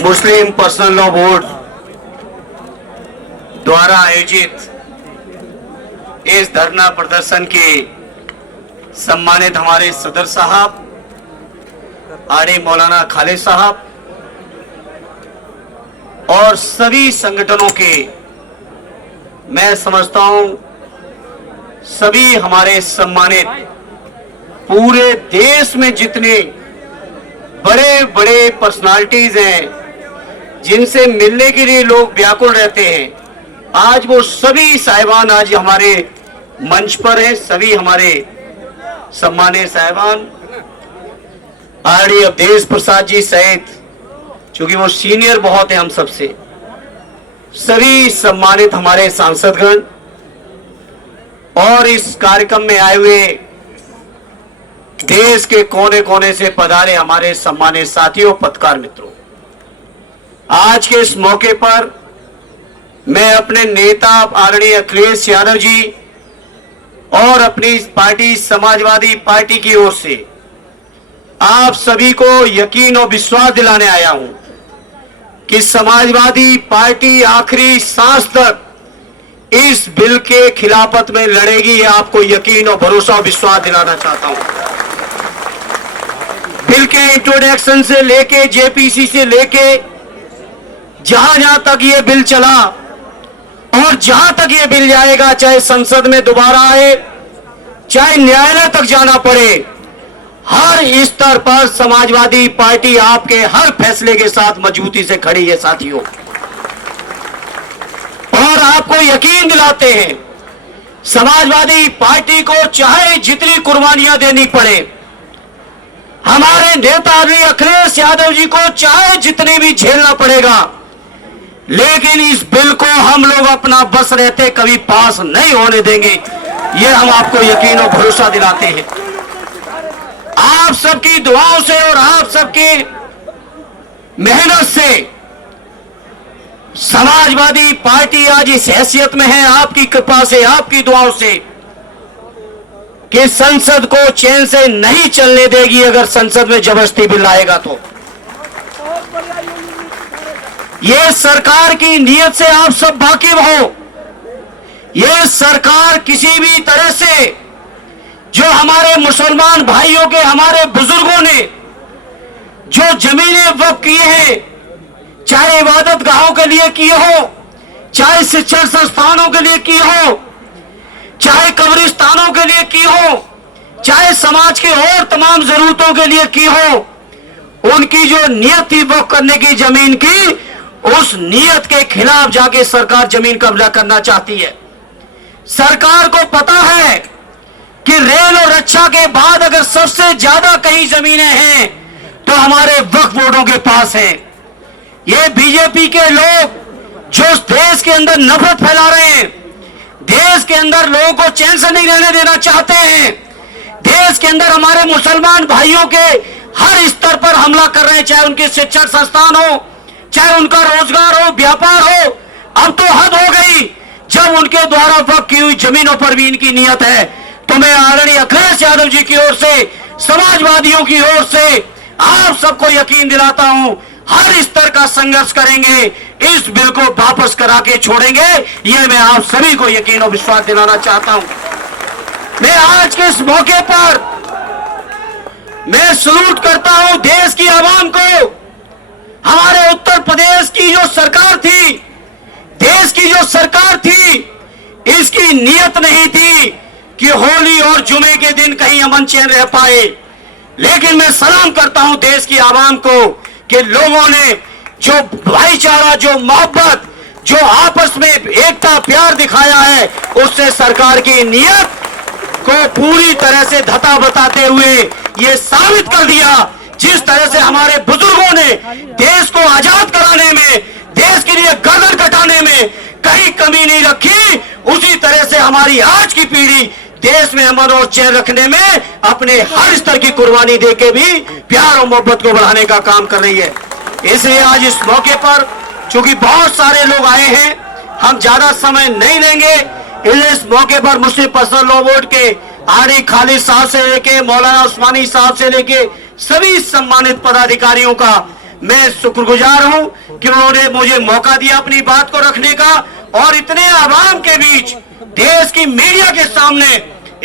मुस्लिम personal law board द्वारा आयोजित इस धरना प्रदर्शन के सम्मानित हमारे सदर साहब आड़े मौलाना खालिद साहब और सभी संगठनों के, मैं समझता हूं सभी हमारे सम्मानित पूरे देश में जितने बड़े बड़े पर्सनालिटीज हैं जिनसे मिलने के लिए लोग व्याकुल रहते हैं, आज वो सभी साहिबान आज हमारे मंच पर हैं। सभी हमारे सम्मानित साहिबान आरडी अवधेश प्रसाद जी सहित, चूंकि वो सीनियर बहुत है हम सबसे, सभी सम्मानित हमारे सांसदगण और इस कार्यक्रम में आए हुए देश के कोने कोने से पधारे हमारे सम्मानित साथियों, पत्रकार मित्रों, आज के इस मौके पर मैं अपने नेता आदरणीय अखिलेश यादव जी और अपनी पार्टी समाजवादी पार्टी की ओर से आप सभी को यकीन और विश्वास दिलाने आया हूं कि समाजवादी पार्टी आखिरी सांस तक इस बिल के खिलाफत में लड़ेगी। ये आपको यकीन और भरोसा और विश्वास दिलाना चाहता हूं। बिल के इंट्रोडक्शन से लेके जेपीसी से लेके जहां जहां तक ये बिल चला और जहां तक ये बिल जाएगा, चाहे संसद में दोबारा आए, चाहे न्यायालय तक जाना पड़े, हर स्तर पर समाजवादी पार्टी आपके हर फैसले के साथ मजबूती से खड़ी है साथियों। और आपको यकीन दिलाते हैं समाजवादी पार्टी को चाहे जितनी कुर्बानियां देनी पड़े, हमारे नेता भी अखिलेश यादव जी को चाहे जितनी भी झेलना पड़ेगा, लेकिन इस बिल को हम लोग अपना बस रहते कभी पास नहीं होने देंगे। ये हम आपको यकीन और भरोसा दिलाते हैं। आप सबकी दुआओं से और आप सबकी मेहनत से समाजवादी पार्टी आज इस हैसियत में है, आपकी कृपा से, आपकी दुआओं से, कि संसद को चैन से नहीं चलने देगी। अगर संसद में जबरदस्ती बिल आएगा तो ये सरकार की नीयत से आप सब वाकिफ हो। ये सरकार किसी भी तरह से जो हमारे मुसलमान भाइयों के, हमारे बुजुर्गों ने जो जमीनें वक्फ किए हैं, चाहे इबादत गाहों के लिए किए हो, चाहे शिक्षण संस्थानों के लिए किए हो, चाहे कब्रिस्तानों के लिए की हो, चाहे समाज के और तमाम जरूरतों के लिए की हो, उनकी जो नियत थी वक्फ करने की जमीन की, उस नियत के खिलाफ जाके सरकार जमीन कब्जा करना चाहती है। सरकार को पता है कि रेल और रक्षा के बाद अगर सबसे ज्यादा कहीं जमीनें हैं तो हमारे वक्फ बोर्डों के पास हैं। ये बीजेपी के लोग जो देश के अंदर नफरत फैला रहे हैं, देश के अंदर लोगों को चैन से नहीं रहने देना चाहते हैं, देश के अंदर हमारे मुसलमान भाइयों के हर स्तर पर हमला कर रहे हैं, चाहे उनके शिक्षण संस्थान हो, चाहे उनका रोजगार हो, व्यापार हो। अब तो हद हो गई जब उनके द्वारा वक्फ की हुई जमीनों पर भी इनकी नियत है। तो मैं आदरणीय अखिलेश यादव जी की ओर से, समाजवादियों की ओर से आप सबको यकीन दिलाता हूं, हर स्तर का संघर्ष करेंगे, इस बिल को वापस करा के छोड़ेंगे। यह मैं आप सभी को यकीन और विश्वास दिलाना चाहता हूं। मैं आज के इस मौके पर मैं सलूट करता हूं देश की आवाम को। हमारे उत्तर प्रदेश की जो सरकार थी, देश की जो सरकार थी, इसकी नियत नहीं थी कि होली और जुमे के दिन कहीं अमन चैन रह पाए। लेकिन मैं सलाम करता हूं देश की आवाम को कि लोगों ने जो भाईचारा, जो मोहब्बत, जो आपस में एकता प्यार दिखाया है, उससे सरकार की नियत को पूरी तरह से धता बताते हुए ये साबित कर दिया। जिस तरह से हमारे बुजुर्गों ने देश को आजाद कराने में, देश के लिए गर्दन कटाने में कहीं कमी नहीं रखी, उसी तरह से हमारी आज की पीढ़ी देश में अमन और चैन रखने में अपने हर स्तर की कुर्बानी देके भी प्यार और मोहब्बत को बढ़ाने का काम कर रही है। इसलिए आज इस मौके पर चूंकि बहुत सारे लोग आए हैं, हम ज्यादा समय नहीं लेंगे। इस मौके पर मुस्लिम पर्सनल लॉ बोर्ड के आरडी खालिद साहब से लेके मौलाना उस्मानी साहब से लेके सभी सम्मानित पदाधिकारियों का मैं शुक्रगुजार हूं कि उन्होंने मुझे मौका दिया अपनी बात को रखने का, और इतने आवाम के बीच देश की मीडिया के सामने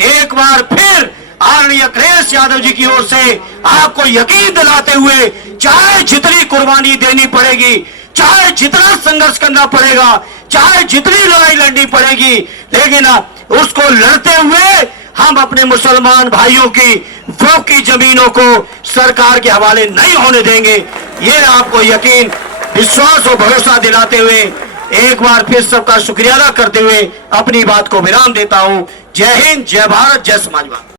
एक बार फिर आदरणीय अखिलेश यादव जी की ओर से आपको यकीन दिलाते हुए, चाहे जितनी कुर्बानी देनी पड़ेगी, चाहे जितना संघर्ष करना पड़ेगा, चाहे जितनी लड़ाई लड़नी पड़ेगी, लेकिन उसको लड़ते हुए हम अपने मुसलमान भाइयों की वक्फ की जमीनों को सरकार के हवाले नहीं होने देंगे। ये आपको यकीन, विश्वास और भरोसा दिलाते हुए एक बार फिर सबका शुक्रिया अदा करते हुए अपनी बात को विराम देता हूं। जय हिंद, जय भारत, जय समाजवाद।